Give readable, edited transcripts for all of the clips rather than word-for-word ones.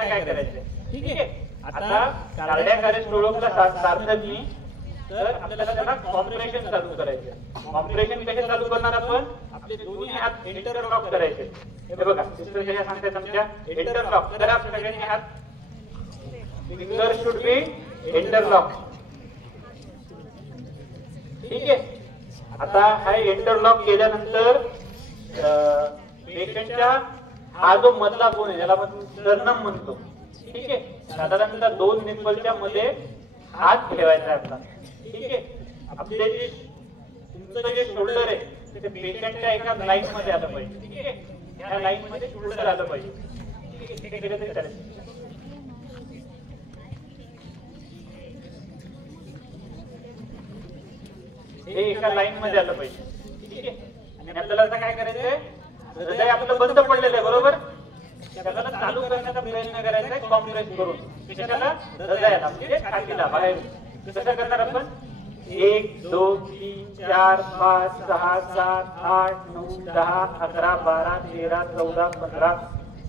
आपल्याला काय करायचंय, ठीक आहे. आता कार्डियाक अरेस्ट ओळखला सार्थकनी, तर आपल्याला त्याला कॉम्प्रेशन चालू करायचं. कॉम्प्रेशन कसे चालू करणार आपण, आपले दोन्ही हात इंटरलॉक करायचे. हे बघा सिस्टर कशा सांगतात आमच्या, इंटरलॉक करा सगळ्यांनी हात, फिंगर शुड बी इंटरलॉक, ठीक आहे. आता हा इंटरलॉक केल्यानंतर पेशंटच्या हा जो मधला बोन आहे याला आपण स्टर्नम म्हणतो, ठीक आहे. साधारणतः 2 निप्पलच्या मध्ये हात ठेवायचा आपला, ठीक आहे. आपले जे तुमचं जे शोल्डर आहे ते पेशंटच्या एका लाईन मध्ये आलं पाहिजे, ठीक आहे. या लाईन मध्ये शोल्डर आलं पाहिजे, ठीक आहे. केलं तरी चालेल. हे एका लाईन मध्ये आलं पाहिजे, ठीक आहे. आणि आपल्याला आता काय करायचंय, हृदय आपलं बंद पडलेलं आहे बरोबर, त्याला चालू करण्याचा प्रयत्न करायचा आहे कॉम्प्रेस करून. कशाला, हृदयाला म्हणजे छातीला बाहेर. कसं करणार आपण, 1 2 3 4 5 6 7 8 9 10 11 12 13 14 15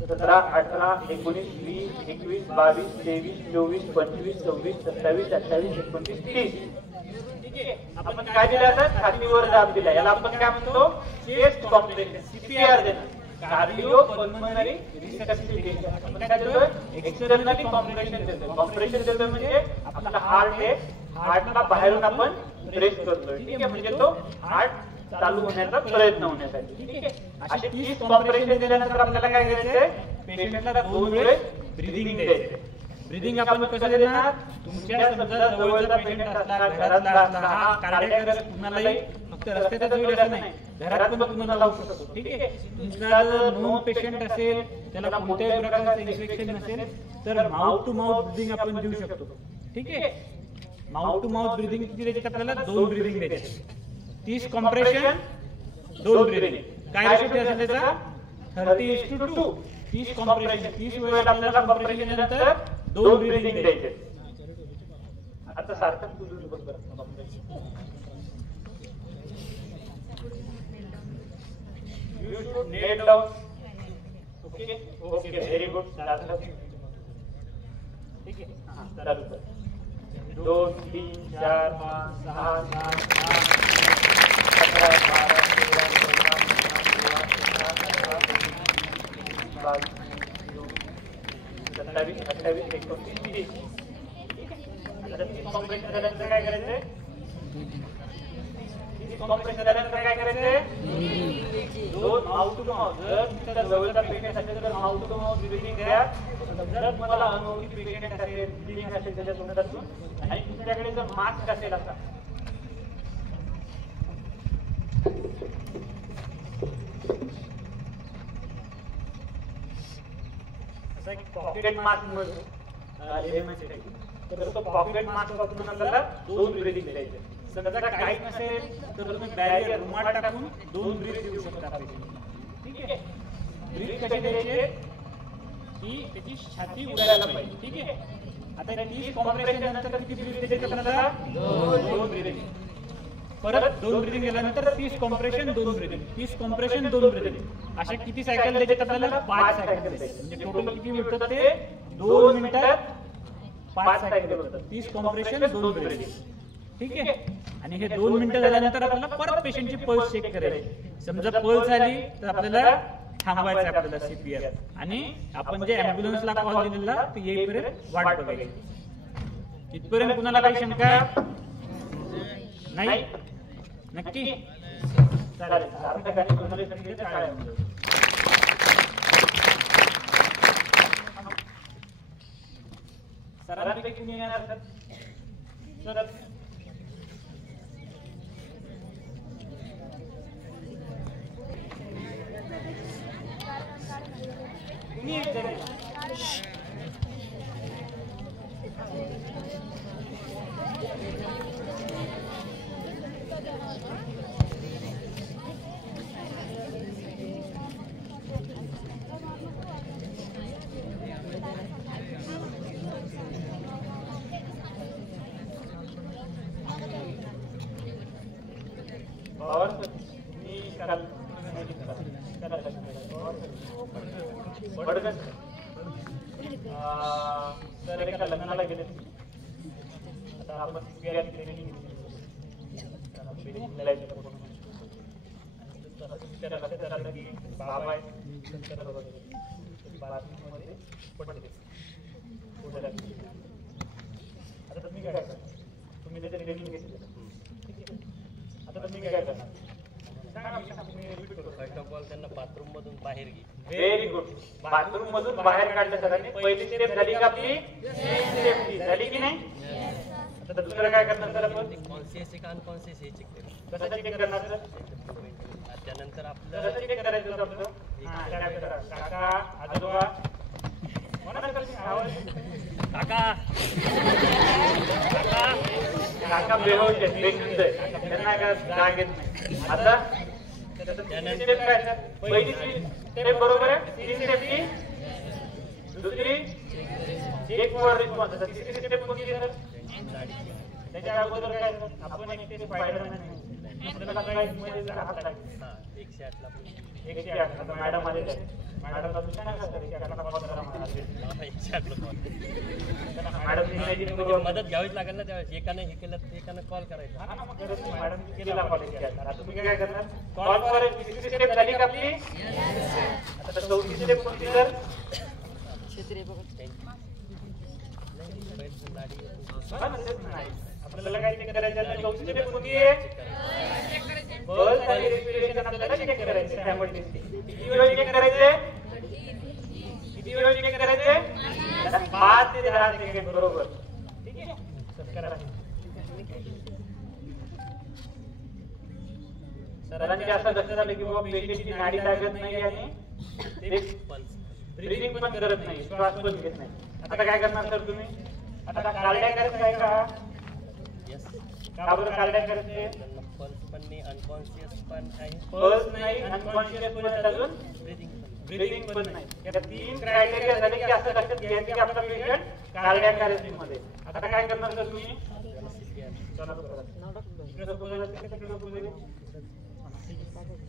17 18 19 20 21 22 23 24 25 26 27 28 29 30. आपण काय दिलं आता, छातीवर दाब दिला. याला आपण काय म्हणतो, चेस्ट कॉम्प्रेशन, सीपीआर देणं, कार्डिओ पल्मोनरी रिससिटेशन. आपण काय देतो, एक्सटर्नली कॉम्प्रेशन देतो. कॉम्प्रेशन देतो म्हणजे आपला हार्ट आहे, हार्टला बाहेरून आपण प्रेस करतोय, ठीक आहे. म्हणजे तो हार्ट चालू होण्याचा प्रयत्न होण्यासाठी, ठीक आहे. असे 30 कॉम्प्रेशन दिल्यानंतर आपल्याला काय करायचंय, पेशंटला 2 वेळेस ब्रीदिंग द्यायचं. ब्रीदिंग आपण कसं देणार, तुमच्या समजा जवळचा पेशंट असला, घरातला असला, हा कार्डियाक अरेस्ट कुणालाही फक्त रस्त्याच्या जवळ असं नाही, घरात पण कुणाला लावू शकतो, ठीक आहे. तुमचा जर नोन पेशंट असेल, त्याला कोणत्याही प्रकारचं इन्फेक्शन नसेल, तर माउथ टू माउथ ब्रीदिंग आपण देऊ शकतो, ठीक आहे. माउथ टू माउथ ब्रीदिंग किती द्यायची, आपल्याला 2 ब्रीदिंग द्यायची. 30 कॉम्प्रेशन 2 ब्रीदिंग. काय रेशो असेल त्याचा, 30:2. 30 कॉम्प्रेशन, 30 वेळेला आपल्याला कॉम्प्रेशन नंतर 2 ब्रीदिंग द्यायचे. आता सार्थक तुझं बरोबर you should nail down, okay okay very good सार्थक, ठीक आहे. हां चालू कर. 2 3 4 5 6 7 8 11 12 13 14 15 16 17 18 19 20 कॉम्प्रेशन झाल्यानंतर काय करायचंय, कॉम्प्रेशन झाल्यानंतर काय करायचंय, 2 माउथ टू माउथ. जर तुमच्या जवळचा पेशंट असेल तर माउथ टू माउथ ब्रीदिंग द्या. जर तुम्हाला अनोळखी पेशंट असेल, ब्रीदिंग असेल त्याच्या तोंडातून, आणि तुमच्याकडे जर मास्क असेल असा, असा एक पॉकेट मास्क म्हणतो, तर तो पॉकेट मास्क वापरून आपल्याला 2 ब्रीदिंग द्यायचे. समजा काही नसेल तर तुम्ही बॅरियर रुमाल टाकून 2 ब्रीथ देऊ शकता, ठीक आहे. ब्रीथ कशी द्यायची, की त्याची छाती उडायला पाहिजे, ठीक आहे. आता 30 कॉम्प्रेशन नंतर किती ब्रीथ द्यायची आपल्याला, 2 ब्रीदिंग. परत 2 ब्रीदिंग केल्यानंतर 30 कॉम्प्रेशन 2 ब्रीदिंग, 30 कॉम्प्रेशन 2 ब्रीदिंग. अशा किती सायकल द्यायचे आपल्याला, 5 सायकल द्यायचे. म्हणजे टोटल किती मिळतात ते, 2 मिनिटात 5 सायकल होतात. 30 कॉम्प्रेशन 2 ब्रीदिंग, ठीक आहे. आणि हे 2 मिनिटं झाल्यानंतर आपल्याला परत पेशंटची पल्स चेक करायची. समजा पल्स आली तर आपल्याला थांबवायचं, आपल्याला सीपीआर. आणि आपण जे ॲम्ब्युलन्सला कॉल दिलेला ते येईपर्यंत वाट बघायची. इथपर्यंत कुणाला काही शंका नाही, नक्की चालेल. सार्थकाने तुम्हाला सांगितलं काय सरांपैकी कुणी येणार सर, कुणी एक जण और मी काल बडगन तर एका लग्नाला गेले. आता आपण ट्रेनिंग घेतली. लक्षात आलं की बाबा बाथरूममध्ये पडले. आता तुम्ही काय करता? तुम्ही त्याचे ट्रेनिंग घेतली. आता तुम्ही काय करता? फर्स्ट ऑफ ऑल त्यांना बाथरूम मधून बाहेर घे. Very good. बाथरूम मधून बाहेर काढलं सरांनी. पहिली स्टेप झाली का आपली? सेफ्टी झाली की नाही? आता दुसरं काय करणार सर आपण? कॉन्शियस आहे का अनकॉन्शियस हे चेक करा. कसं चेक करणार सर? त्यानंतर आपलं कसं चेक करायचं होतं आपलं? काय करा? काका आजोबा कोणाला करते आवाज? काका काका बेहोश आहेत, बेशुद्ध आहेत. त्यांना काय जाग येत नाही. आता स्टेप काय सर? पहिली स्टेप बरोबर आहे. तिसरी स्टेप ची दुसरी चेक फॉर रिस्पॉन्स. तिसरी स्टेप कोणती सर? त्याच्या अगोदर काय आपण एक स्टेप स्पायडरमॅन आहे. आपल्याला काय मध्ये हात टाकायचा. 108 ला 108. आता मॅडम आले तर मॅडमला तुम्ही सांगा सर 108 ला कॉल करा मला. 108 ला कॉल. मॅडम इमॅजिन म्हणजे मदत घ्यावीच लागेल ना त्यावेळेस. एकाने हे केलं तर एकाने कॉल करायचा. हा मग मॅडम केला कॉल 108. आता तुम्ही काय करणार? कॉल फॉर तिसरी स्टेप झाली का आपली? आता चौथी स्टेप कोणती सर? आपल्याला काय चेक करायचं? चौथी स्टेप कोणती आहे? पल्स आणि रेस्पिरेशन आपल्याला चेक करायचं. किती वेळ चेक करायचे? किती वेळ चेक करायचे? 5 ते 10 सेकंड बरोबर. ठीक आहे. सरांचे असं लक्षात आलं की बाबा पेशंटची नाडी लागत नाही आणि ते ब्रीदिंग पण करत नाही, श्वास पण घेत नाही. आता काय करणार सर तुम्ही? आता कार्डियाक करायचं आहे का? का बरं कार्डियाक करायचे? पल्स पण नाही, अनकॉन्शियस पण आहे. पल्स नाही, अनकॉन्शियस पण आहे, अजून ब्रीदिंग पण नाही. या 3 क्रायटेरिया झाले की असं लक्षात घ्यायचं की आपला पेशंट कार्डियाक अरेस्ट मध्ये. आता काय करणार सर तुम्ही?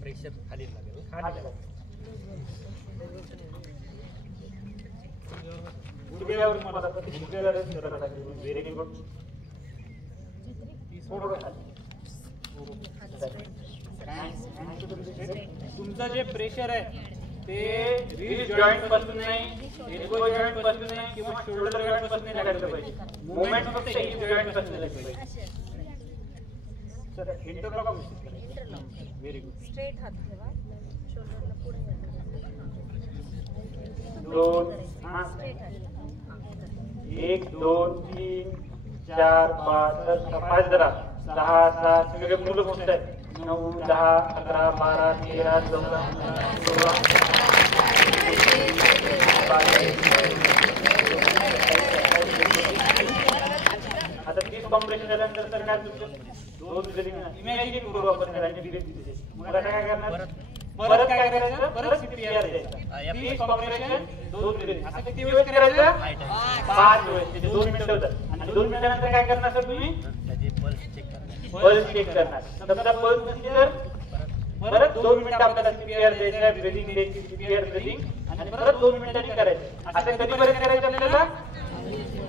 प्रेशर खाली लागेल. गुडघ्यावर मला गुडघ्याला रेस्ट करायला लागेल. Very good. तुमचं जे प्रेशर आहे ते रिस्ट जॉइंट पासून नाही, एल्बो जॉइंट पासून नाही किंवा शोल्डर जॉइंट पासून नाही लागायला पाहिजे. मूवमेंट फक्त हिप जॉइंट पासून लागली पाहिजे. Sir interlock very good. Straight हात ठेवा, शोल्डरला पुढे दोन 1 2 3 4 5 5 जरा 6 7 सगळे मुलं मोठे आहेत. 9 10 11 12 13 14 16 आता 30 कॉम्प्रेशन झाल्यानंतर तर काय तुमचं 2 ब्रीदिंग इमॅजिन करू आपण मग आता काय करणार? परत काय करायचं? परत सीपीआर द्यायचा. 30 कॉम्प्रेशन 2 ब्रीदिंग. असं किती वेळ करायचं? 5 वेळ. म्हणजे 2 मिनिटं होतात. आणि 2 मिनिटानंतर काय करणार सर तुम्ही? पल्स चेक करणार. समजा पल्स नसली तर परत 2 मिनिटं आपल्याला सीपीआर द्यायचा, ब्रीदिंग द्यायची, सीपीआर ब्रीदिंग आणि परत 2 मिनिटांनी करायचं. असं कधीपर्यंत करायचं आपल्याला?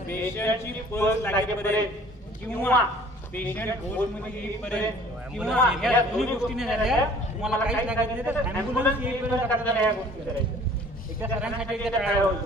पेशंटची पल्स लागेपर्यंत किंवा पेशंट होल्डमध्ये येईपर्यंत किंवा या दोन्ही गोष्टीने झाल्या तुम्हाला काही लागायचं नाही तर ॲम्ब्युलन्स येईपर्यंत आपल्याला या गोष्टी करायच्या. एकदा सरांसाठी एकदा काय होईल?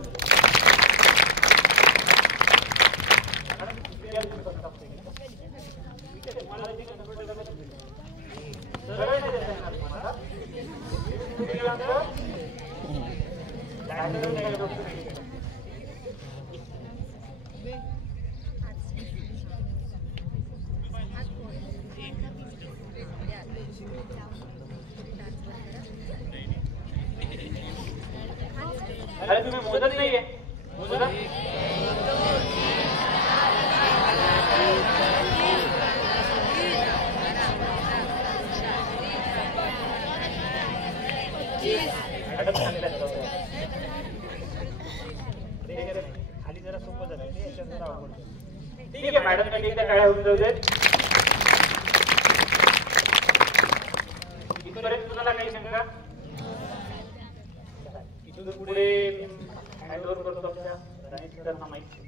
अरे तुम्ही मोजत नाहीये. मोजत खाली जरा सोपं झालं. ठीक आहे मॅडम साठी एकदा काय होऊन जाऊ देत. इथपर्यंत तुम्हाला काही शंका? इथून पुढे हँडओव्हर करतो आपल्या त्यांना माहिती.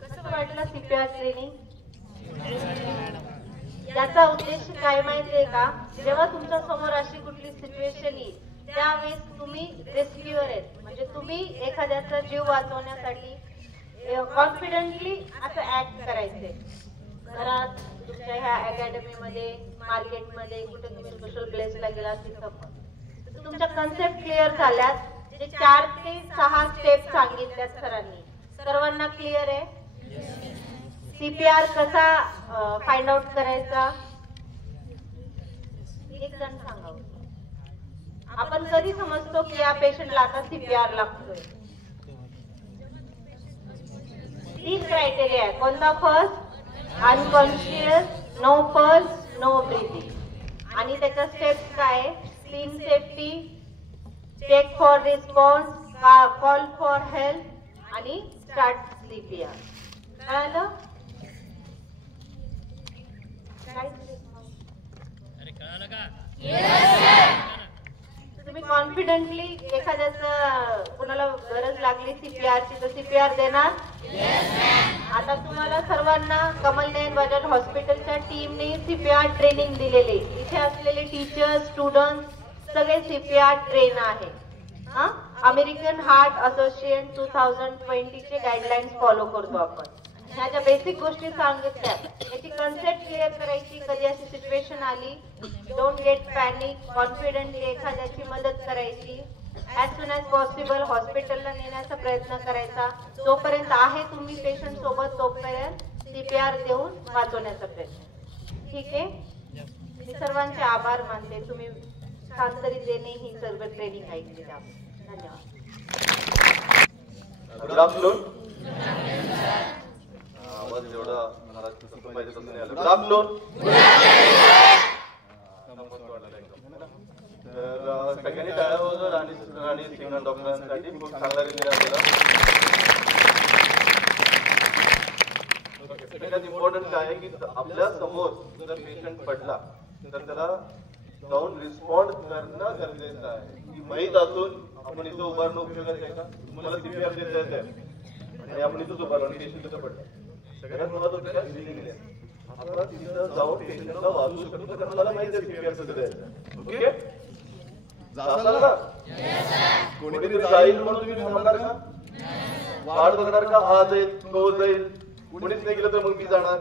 कसं वाटलं सीपीआर ट्रेनिंग? याचा उद्देश काय माहितीये का? जेव्हा तुमच्या समोर अशी कुठली सिच्युएशन येईल त्यावेळेस तुम्ही रेस्क्यूअर आहेत, म्हणजे तुम्ही एखाद्याचा जीव वाचवण्यासाठी कॉन्फिडेंटली असं ऍक्ट करायचंय. घरात, तुमच्या ह्या अकॅडमीमध्ये, मार्केटमध्ये, कुठे तुम्ही सोशल प्लेसला गेला तिथं पण. तर तुमच्या कन्सेप्ट क्लिअर झाल्यात. जे 4 ते 6 स्टेप सांगितल्यात सरांनी, सर्वांना क्लिअर आहे? सीपीआर कसा फाइंड आउट करायचा? एक जण सांगा. आपण कधी समजतो की या पेशंटला आता सीपीआर लागतोय? 3 क्रायटेरिया आहे. कोणता? First unconscious, no pulse, no breathing. आणि त्याच्या स्टेप्स काय? Clean safety, check for response, call for help आणि स्टार्ट सीपीआर. कळलं? अरे कळालं का? तुम्ही कॉन्फिडेंटली एखाद्याचं कुणाला गरज लागली सीपीआरची तर सीपीआर देणार? आता तुम्हाला सर्वांना कमल नयन बजाज हॉस्पिटलच्या टीमने सीपीआर ट्रेनिंग दिलेली. इथे असलेले टीचर्स, स्टुडंट सगळे सीपीआर ट्रेन आहे. अमेरिकन हार्ट असोसिएशन 2020 चे गाईडलाईन्स फॉलो करतो आपण. ह्याच्या बेसिक गोष्टी सांगितल्या. याची कन्सेप्ट क्लिअर करायची. कधी अशी सिच्युएशन आली, डोंट गेट पॅनिक, कॉन्फिडेंटली एखाद्याची मदत करायची. ऍज सुन ऍज पॉसिबल हॉस्पिटलला नेण्याचा प्रयत्न करायचा. जोपर्यंत आहे तुम्ही पेशंट सोबत तोपर्यंत सीपीआर देऊन वाचवण्याचा प्रयत्न. ठीक आहे? मी सर्वांचे आभार मानते. तुम्ही शांतरी देणे ही सर्व ट्रेनिंग ऐकली. धन्यवाद. Good afternoon. आवाज जेवढा पाहिजे तसं नाही आलं. Good afternoon. तर सगळ्यांनी टाळ्या वाजवा राणी सिग्नल डॉक्टरांसाठी खूप चांगला रिलीज आलेला. सगळ्यात इम्पॉर्टंट काय आहे की आपल्या समोर जर पेशंट पडला तर त्याला जाऊन रिस्पॉन्ड करणं गरजेचं आहे. की माहीत असून आपण इथं उभारणं उपयोगाचं आहे का? तुम्हाला सीपीआर देता येते आणि आपण इथंच उभारलो आणि पेशंट तिथं पडलं. सगळ्यात महत्त्वाचं काय? दिलेली आहे. आपण तिथं जाऊन पेशंटला वाचवू शकतो कारण मला माहिती आहे सीपीआर कसं द्यायचं. ओके? जासाल का? कोणीतरी जाईल म्हणून तुम्ही थांबणार का? वाट बघणार का? हा जाईल, तो जाईल, कोणीच नाही गेलं तर मग मी जाणार,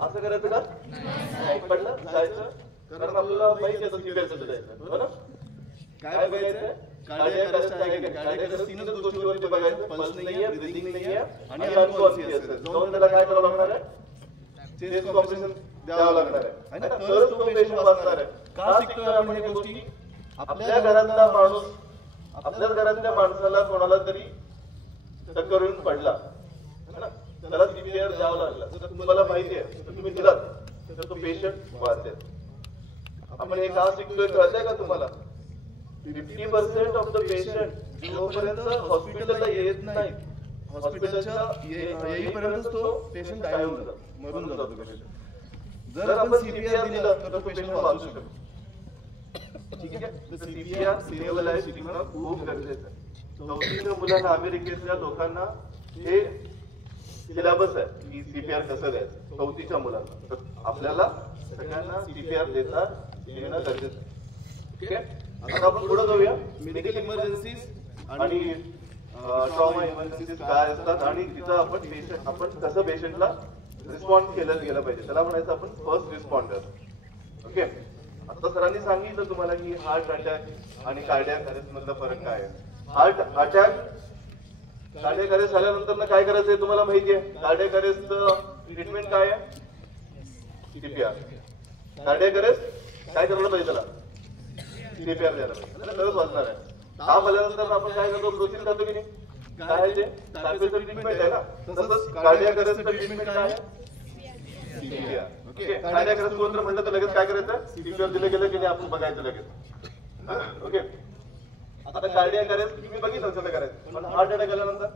असं करायचं का? नाही. पडलं जायचं कारण आपल्याला माहिती आहे सीपीआर कसं द्यायचं. बरोबर ना? काय बघायचं? कार्डियाक अरेस्ट आहे का? कार्डियाक अरेस्ट 3च गोष्टीवरती बघायचं. पल्स नाहीये, ब्रीथिंग नाहीये आणि अनकॉन्शियस आहे. जाऊन त्याला काय करावं लागणार आहे? चेस्ट कॉम्प्रेशन द्यावं लागणार आहे ना? तरच तो पेशंट वाचणार आहे. का शिकतोय आपण या गोष्टी? आपल्या घरातला माणूस, आपल्याच घरातल्या माणसाला कोणाला तरी टक्कर येऊन पडला ना, त्याला सीपीआर द्यावं लागला तर तुम्हाला माहिती आहे तर तुम्ही दिलात तर तो पेशंट वाचेल. आपण हे का शिकतोय कळतंय का तुम्हाला? 50% ऑफ द पेशंट जोपर्यंत हॉस्पिटलला येत नाही, हॉस्पिटलच्या येईपर्यंत तो पेशंट गायब होऊन जातो, मरून जातो पेशंट. जर आपण सीपीआर दिलं तर तो पेशंट वाचू शकतो. ठीक आहे? तर सीपीआर सिरियलाइज शिकणं खूप गरजेचं आहे. 4थीच्या मुलांना, अमेरिकेतल्या लोकांना हे सिलेबस आहे की सीपीआर कसं द्यायचं 4थीच्या मुलांना. तर आपल्याला सगळ्यांना सीपीआर देणं गरजेचं आहे. ठीक आहे? आता आपण पुढे जाऊया. मेडिकल इमर्जन्सीज आणि ट्रॉमा इमर्जन्सीज काय असतात आणि तिथं आपण कसं पेशंटला रिस्पॉन्ड केलं गेलं पाहिजे त्याला म्हणायचं आपण फर्स्ट रिस्पॉन्डर. ओके? आता सरांनी सांगितलं तुम्हाला की हार्ट अटॅक आणि कार्डियाक अरेस्ट मधला फरक काय आहे. हार्ट अटॅक, कार्डियाक अरेस्ट झाल्यानंतर काय करायचंय तुम्हाला माहिती आहे. कार्डियाक अरेस्ट ट्रीटमेंट काय आहे? सीपीआर. कार्डियाक अरेस्ट काय करायला पाहिजे त्याला? सीपीआर द्यायला पाहिजे. तरच वाचणार आहे. हा झाल्यानंतर आपण काय करतो? प्रोसिजर करतो की नाही? काय आहे ते? सायकोचं ट्रीटमेंट आहे ना. तसंच कार्डियाक अरेस्टचं ट्रीटमेंट काय आहे? सीपीआर. ओके? कार्डियाक अरेस्ट कोणतं म्हटलं तर लगेच काय करायचं? सीपीआर दिलं गेलं की नाही आपण बघायचं लगेच. ओके? आता कार्डियाक अरेस्ट तुम्ही बघितलं कसं करायचं, पण हार्ट अटॅक आल्यानंतर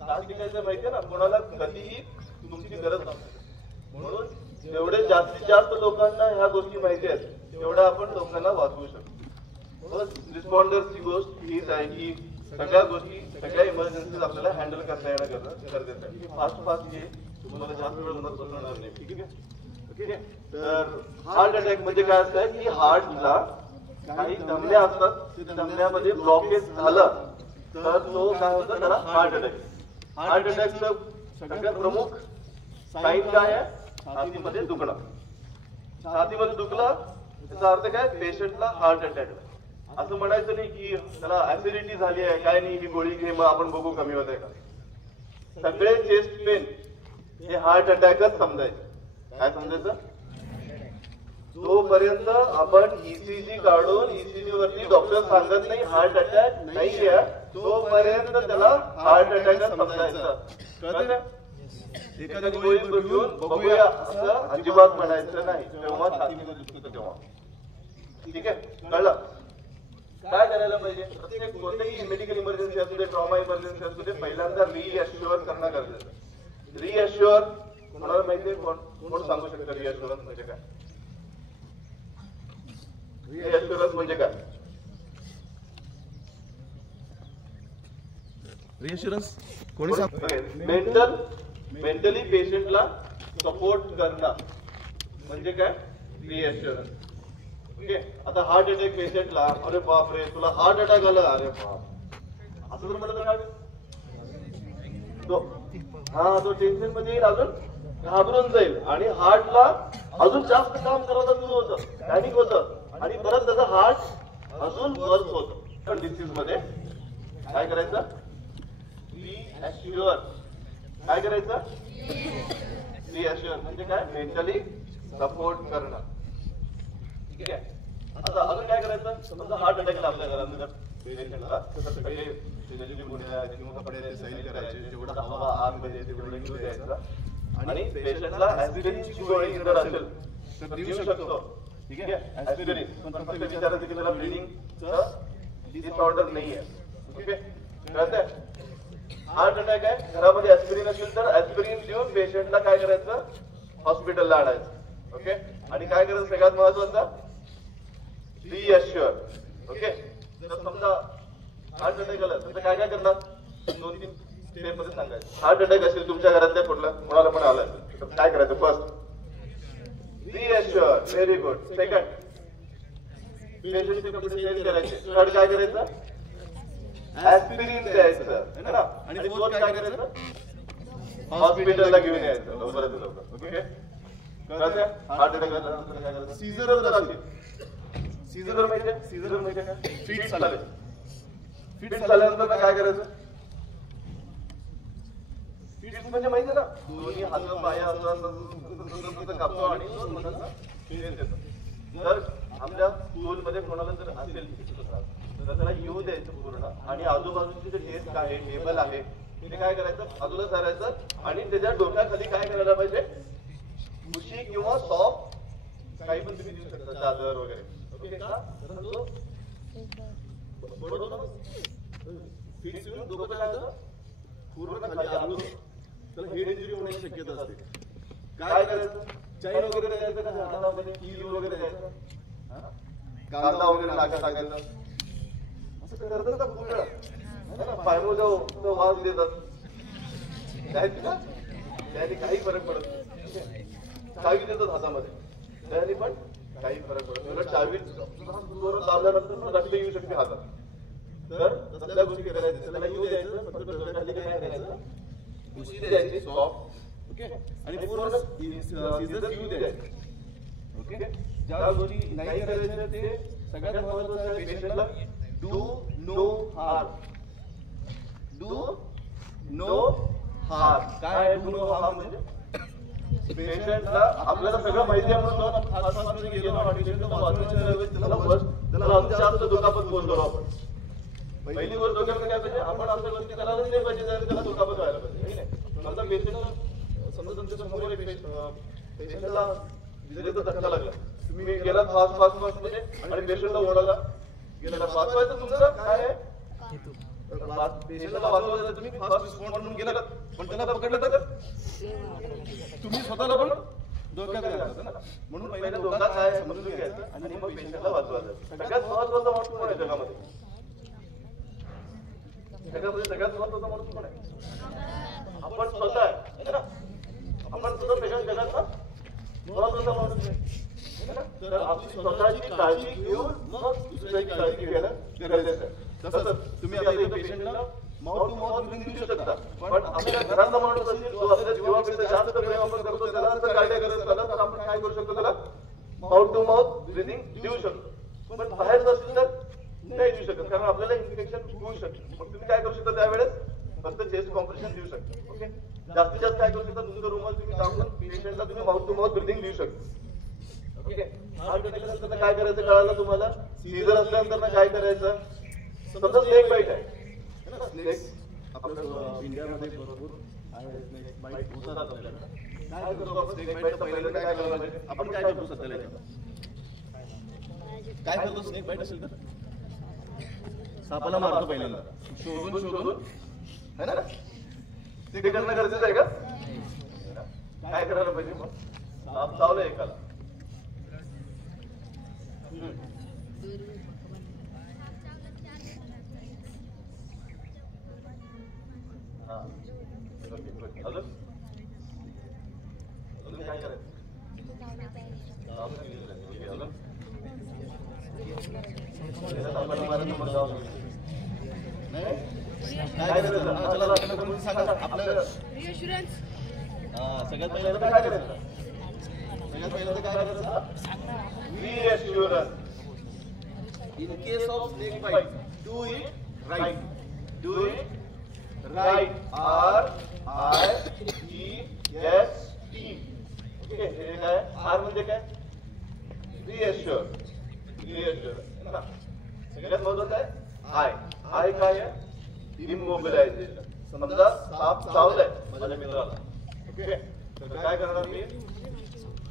काय शिकायचं माहितीये ना, कोणाला कधीही तुमची गरज नसते. म्हणून जेवढे जास्तीत जास्त लोकांना ह्या गोष्टी माहिती आहेत तेवढ्या आपण लोकांना वाचवू शकतो. रिस्पॉन्डर्सची गोष्ट हीच आहे की सगळ्या गोष्टी सगळ्या इमर्जन्सीज आपल्याला हँडल करता येणं गरजेचं आहे. फास्ट हे तुम्हाला जास्त वेळ म्हणत बसणार नाही. ठीक आहे. ओके. तर हार्ट अटॅक म्हणजे काय असतं की हार्टला काही धमन्या असतात, त्या धमन्यामध्ये ब्लॉकेज झालं तर तो काय होतं, त्याला हार्ट अटॅक. हार्ट अटॅकचं सगळ्यात प्रमुख साईन काय आहे? छातीमध्ये दुखणं. छातीमध्ये दुखलं त्याचा अर्थ काय? पेशंटला हार्ट अटॅक. असं म्हणायचं नाही की त्याला ऍसिडिटी झाली आहे, काय नाही, ही गोळी घे मग आपण बघू कमी होत आहे का. सगळे चेस्ट पेन हे हार्ट अटॅकच समजायचे. काय समजायचं? जोपर्यंत आपण ईसीजी काढून ईसीजी वरती डॉक्टर सांगत नाही हार्ट अटॅक नाहीये, तोपर्यंत त्याला हार्ट अटॅकच समजायचं. कळतं? एखादी गोळी घेऊन बघूया असं अजिबात म्हणायचं नाही तेव्हा छातीमध्ये दुखतं तेव्हा. ठीक आहे. कळलं? काय करायला पाहिजे? प्रत्येक कोणतेही मेडिकल इमर्जन्सी असू दे, ट्रॉमा इमर्जन्सी असू दे, पहिल्यांदा रिअश्युअर करणं गरजेचं आहे. रिअश्युअर कोणाला माहितीये? कोण सांगू शकतं रिअश्युरन्स म्हणजे काय? रिअश्युरन्स म्हणजे काय? रिअश्युरन्स कोणी मेंटली पेशंटला सपोर्ट करणं म्हणजे काय? रिअश्युरन्स. ओके. आता हार्ट अटॅक पेशंटला, अरे बाप रे तुला हार्ट अटॅक आला, अरे बाप असं जर म्हटलं तर काय तो टेन्शन मध्ये येईल, अजून घाबरून जाईल आणि हार्टला अजून जास्त काम करायला सुरू होतं, पॅनिक होतं आणि परत त्याचं हार्ट अजून वर्स होतं. पण डिसीज मध्ये काय करायचं? रिअश्युअर. काय करायचं? रिअश्युअर म्हणजे काय? मेंटली सपोर्ट करणं. ठीक आहे. आता अजून काय करायचं? समजा हार्ट अटॅक आपल्या घरामध्ये पेशंटला सगळे कपडे सैल करायचे, जेवढा हवा आतमध्ये तेवढं घेऊन द्यायचं आणि पेशंटला ऍस्पिरिनची गोळी जर असेल तर देऊ शकतो. ठीक आहे. ऍस्पिरिन पण फक्त विचारायचं की त्याला ब्लिडिंगचं डिसऑर्डर नाहीये. ओके. कळतंय? हार्ट अटॅक आहे, घरामध्ये ऍस्पिरिन असेल तर ऍस्पिरिन देऊन पेशंटला काय करायचं? हॉस्पिटलला आणायचं. ओके. आणि काय करायचं सगळ्यात महत्वाचं? रिअश्युअर. ओके. जर समजा हार्ट अटॅक आला तर काय काय करणार? 2-3 स्टेप मध्ये सांगायचं. हार्ट अटॅक असेल तुमच्या घरातल्या कोणाला पण आलाय तर काय करायचं? First reassure. Very good. Second पेशंटचे कपडे चेंज करायचे. थर्ड काय करायचं? ऍस्पिरिन द्यायचं है ना. आणि फोर्थ काय करायचं? हॉस्पिटलला घेऊन यायचं लवकरात लवकर. ओके. कळतंय? हार्ट अटॅक आला तर काय करायचं? सीझर जर असेल, सीझर माहिती काय? फिट झाले. फिट झाल्यानंतर काय करायचं? फिट म्हणजे माहिती ना, दोन्ही हात पाय असं कापतो आणि पेन देतो. जर आपल्या स्कूलमध्ये कोणाला जर असेल तर त्याला येऊ द्यायचं पूर्ण आणि आजूबाजूचे जे डेस्क आहे, टेबल आहे, ते काय करायचं? बाजूला सारायचं आणि त्याच्या डोक्याखाली काय करायला पाहिजे? उशी किंवा सॉफ्ट काही पण तुम्ही देऊ शकता, चादर वगैरे. ओके का? फिट येऊन डोकं काय होतं? पूर्ण खाली आलो त्याला हेड इंजुरी होण्याची शक्यता असते. काय करायचं? चैन वगैरे द्यायचं का हातामध्ये? कील वगैरे द्यायचं, कांदा वगैरे टाकायचं. असं करतात का खूप वेळा? पायमोजा वाज देतात त्याने काही फरक पडत नाही. चावी देतात हातामध्ये, त्याने पण काही फरक पडत नाही. चावी दाबल्यानंतर रक्त येऊ शकते हातात. तर तसल्या गोष्टी करायच्या, त्याला येऊ द्यायचं, फक्त डोक्याखाली काय करायचं? उशी द्यायची सॉफ्ट. ओके. आणि पूर्ण सीझर येऊ द्यायचं. ओके. ज्या गोष्टी नाही करायच्या ते सगळ्यात महत्त्वाचं आहे पेशंटला. Do no harm. Do no harm. काय डू नो हार्म म्हणजे? पेशंटला आपल्याला सगळं माहिती आहे म्हणून आसपासमध्ये गेलो आणि पेशंटला वाचवायच्या ऐवजी त्याला अजून जास्त दुखापत बोलतो आपण. पहिली गोष्ट डोक्यात काय पाहिजे? आपण आपल्या गोष्टी करायलाच नाही पाहिजे, त्याला दुखापत व्हायला पाहिजे. समजा पेशंटला समजा तुमच्या समोर पेशंटला विजेचा धक्का लागला, तुम्ही गेला फास्ट म्हणजे आणि पेशंटला ओढायला गेला. वाचवायचं तुमचं काय आहे? पेशंटला वाचवायचं तुम्ही फास्ट रिस्पॉन्ड म्हणून गेला, पण त्याला पकडलं तर तुम्ही स्वतःला पण धोक्यात घालतात ना. म्हणून पहिले पहिला धोका काय आहे समजून घ्यायचं आणि मग पेशंटला वाचवायचं. सगळ्यात महत्वाचा माणूस कोण आहे जगामध्ये? जगामध्ये सगळ्यात महत्वाचा माणूस कोण आहे? आपण स्वतः आहे ना. आपण सुद्धा सगळ्या जगातला महत्वाचा माणूस आहे. तर आपली स्वतःची काळजी घेऊन मग दुसऱ्याची काळजी घेणं गरजेचं आहे. तसंच तुम्ही आता इथे पेशंटला माउथ टू माउथ ब्रीथिंग देऊ शकता, पण आपल्या घरातला माणूस असेल जो आपल्या जीवापेक्षा जास्त प्रेम आपण करतो, त्याला जर काय गरज झालं तर आपण काय करू शकतो? त्याला माउथ टू माउथ ब्रीथिंग देऊ शकतो. पण बाहेर असेल तर नाही देऊ शकत, कारण आपल्याला इन्फेक्शन होऊ शकतं. मग तुम्ही काय करू शकता त्यावेळेस? फक्त चेस्ट कॉम्प्रेशन देऊ शकता. ओके, जास्तीत जास्त काय करू शकता? तुमचं रुमाल तुम्ही टाकून पेशंटला तुम्ही माउथ टू माउथ ब्रीथिंग देऊ शकता. ओके, हार्ट अटॅक असताना काय करायचं कळालं तुम्हाला? सीझर असल्यानंतर काय करायचं? समजा स्नेक बाईट आहे, स्नेक आपल्या इंडियामध्ये भरपूर स्नेक बाईट होतात आपल्याला. काय करतो आपण स्नेक बाईटचं पहिल्यांदा काय करायला पाहिजे? आपण काय करतो सध्याला काय करतो? स्नेक बाईट असेल तर सापाला मारतो पहिल्यांदा, शोधून है ना. ते करणं गरजेचं आहे का? काय करायला पाहिजे? मग साप चावलं एकाला, अजून काय करायचं? काय करायचं? आपलं सगळ्यात पहिल्यांदा काय करायचं? सगळ्यात पहिल्यांदा काय करायचं? रिअश्युरन्स. In case of snake bite, do it right. Do it right. RIGST. Okay, हे काय? R म्हणजे काय? रिअश्युर. रिअश्युर ना. सगळ्यात महत्त्वाचं आहे I काय आहे? इमोबिलायझेशन. समजा साप चावलाय माझ्या मित्राला, ओके, तर काय करणार मी?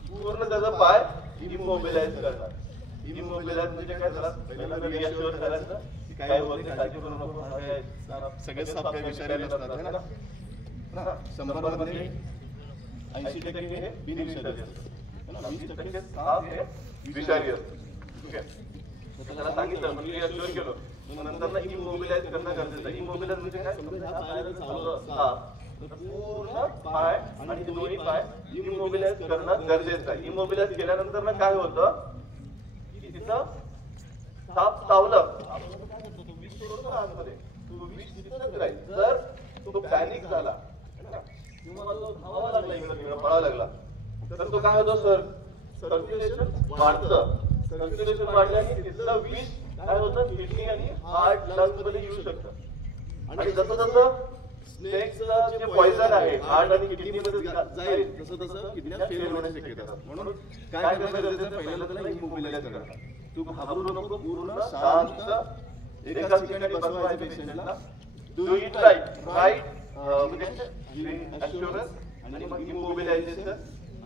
पूर्ण त्याचा पाय इमोबिलाइज करणार. इमोबिलाइज म्हणजे काय? त्याला पहिल्यांदा रिअश्युअर करायचं की काय होत नाही, काळजी करू नको. सगळे साप काही विषारी नसतात है ना. 100 मध्ये 80% हे बिनविषारी असतात, 20% साप हे विषारी असतात. ओके, त्याला सांगितलं म्हणजे रिअश्युअर केलं, मग नंतर इमोबिलाइज करणं गरजेचं आहे. इमोबिलाइज म्हणजे काय? समजा पायाला चावलं साप, पूर्ण पाय आणि दोन्ही पाय इमोबिलाइज करणं गरजेचं आहे. इमोबिलाइज केल्यानंतर ना काय होतं की तिथं साप चावलं, विष सोडतो आतमध्ये, तो विष तिथंच राहील. जर तो पॅनिक झाला किंवा तो धावायला लागला, इकडे तिकडे पळायला लागला, तर तो काय होतो? सर्क्युलेशन वाढतं. सर्क्युलेशन वाढल्याने तिथलं विष काय होतं? किडनी आणि हार्ट, लंग्स मध्ये येऊ शकतं. आणि जसं जसं स्नेकचं जे पॉइझन आहे हार्ट आणि किडनी मध्ये जाईल, तसं तसं किडन्या फेल होण्याची शक्यता असते. म्हणून काय करणं गरजेचं आहे? पहिल्यांदा त्याला इमोबिलाइज करणं. तू घाबरू नको, पूर्ण शांत एकाच ठिकाणी बसवायचं पेशंटला. डू इट राईट म्हणजे अश्युरन्स आणि मग इमोबिलायझेशन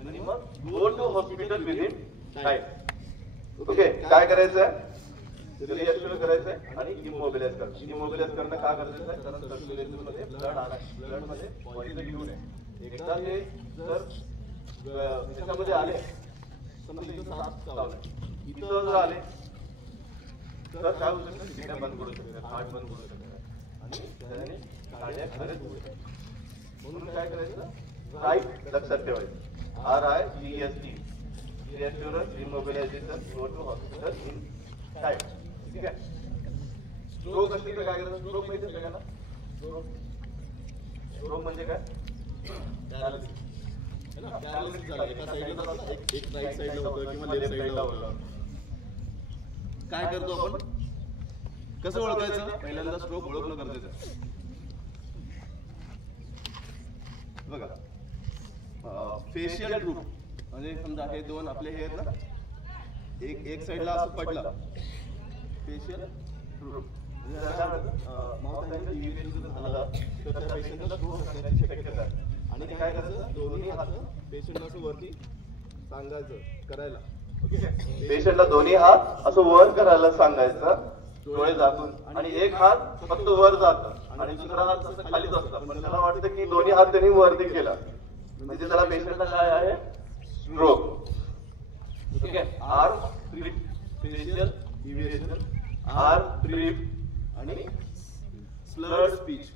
आणि मग go to hospital within time. Okay, काय करायचं? रिअश्युर करायचंय आणि इमोबिलाइज करायचं. इमोबिलाइज करणं का गरजेचं आहे? कारण सर्क्युलेशन मध्ये ब्लड आला, ब्लड मध्ये पॉइझन घेऊन आहे. एकदा ते जर त्याच्यामध्ये आले, समजा इथं साप चावलाय, इथं जर आले तर काय होऊ शकतं? किडन्या बंद पडू शकतात, हार्ट बंद पडू शकतात आणि त्याने कार्डियाक अरेस्ट होऊ शकतात. म्हणून काय करायचं? राईट लक्षात ठेवायचं. RIGST, reassurance, immobilisation, go to hospital in time. ठीक आहे. स्ट्रोक असेल तर काय करायचं? स्ट्रोक माहिती आहे सगळ्यांना? स्ट्रोक म्हणजे काय? पॅरालिसिस झालं, एका साईडला एक राईट साईडला होतं किंवा लेफ्ट साईडला होतं. काय करतो आपण? कसं ओळखायचं? पहिल्यांदा स्ट्रोक ओळखणं गरजेचं आहे. बघा, फेशियल ग्रुप म्हणजे समजा हे दोन आपले हे आहेत ना, एक साईडला असं पडलं, फेशियल ग्रुप झालं तर त्या पेशंटला स्ट्रोक असण्याची शक्यता आहे. आणि काय करायचं? दोन्ही हात पेशंटला असं वरती सांगायचं करायला. पेशंटला दोन्ही हात असं वर करायला सांगायचं, डोळे झाकून, आणि एक हात फक्त वर जातं आणि दुसरा हात असं खालीच असतं. पण त्याला वाटतं की दोन्ही हात त्यांनी वरती केला म्हणजे त्याला पेशंटला काय आहे? Stroke. Okay, arm trip, facial evasion, arm trip आणि स्लर्ड स्पीच.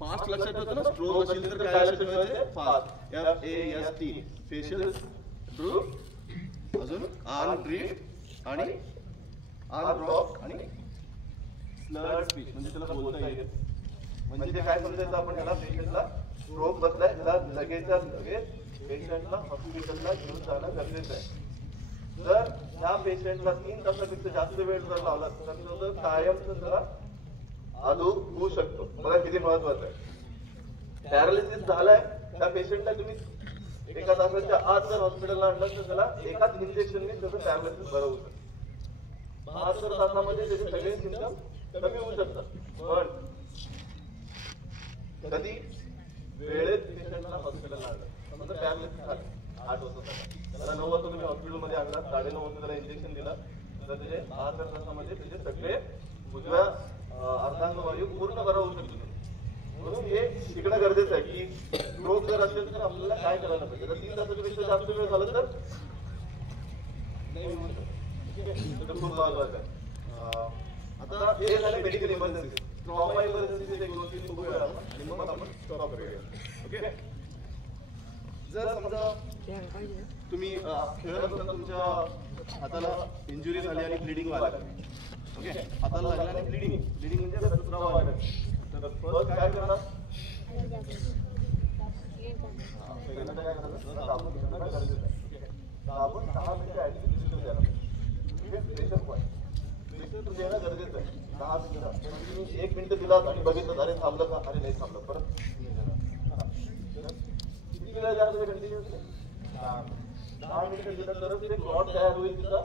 फास्ट लक्षात ठेवतो ना, स्ट्रोक असेल तर काय लक्षात ठेवायचं? फास्ट, FAST, फेशियल ड्रूप, अजून आर्म ड्रिफ्ट आणि आर्म ड्रॉप आणि स्लर्ड स्पीच. म्हणजे त्याला बोलता येईल. म्हणजे काय समजायचं आपण, याला पेशंटला स्ट्रोक बसलाय, त्याला लगेचच्या लगेच पेशंटला हॉस्पिटलला घेऊन जाणं गरजेचं आहे. जर त्या पेशंटला 3 तासापेक्षा जास्त वेळ जर लावला तर कायमच त्याला आदू होऊ शकतो. बघा किती महत्वाचं आहे. पॅरालिसिस झालाय त्या पेशंटला तुम्ही 1 तासाच्या आत जर हॉस्पिटलला आणलं तर त्याला एकाच इंजेक्शनने त्याचं पॅरालिसिस बरं होऊ शकतं. 72 तासामध्ये त्याचे सगळे सिम्पटम कमी होऊ शकतात. पण कधी वेळेत पेशंटला हॉस्पिटलला आणलं, समजा पॅरालिसिस झालं 8 वाजता, त्याला 9 वाजता तुम्ही हॉस्पिटलमध्ये आणला, 9:30 वाजता त्याला इंजेक्शन दिलं, तर त्याचे 72 तासामध्ये त्याचे सगळे उजव्या अर्धांगवायू पूर्ण बरा होऊ शकतो. म्हणून हे शिकणं गरजेचं आहे की स्ट्रोक जर असेल तर आपल्याला काय करायला पाहिजे. जर 3 तासापेक्षा जास्त वेळ झाला तर नाही होऊ शकत. खूप महत्वाचं आहे. आता हे झालं मेडिकल इमर्जन्सी. ट्रॉमा इमर्जन्सी एक 2-3 बघूया आणि मग आपण स्टॉप करूया. ओके, जर समजा तुम्ही खेळत असताना तुमच्या हाताला इंजुरी झाली आणि ब्लिडिंग व्हायला, ओके, हाताला लागला आणि ब्लिडिंग म्हणजे रक्तस्राव व्हायला, तर फर्स्ट काय करणार? पहिल्यांदा काय करणार? दाबून घेणं गरजेचं आहे. दाबून 10 मिनिटं ऍक्टिव्हिटी द्यायला पाहिजे. प्रेशर पॉईंट, प्रेशर देणं गरजेचं आहे. 10 मिनिटं. तुम्ही 1 मिनिट दिलात आणि बघितलं अरे थांबलं का, अरे नाही थांबलं, परत किती वेळ द्या तुम्ही कंटिन्युअसली? 10 मिनिटं दिलं तरच ते क्लॉट तयार होईल. तिथं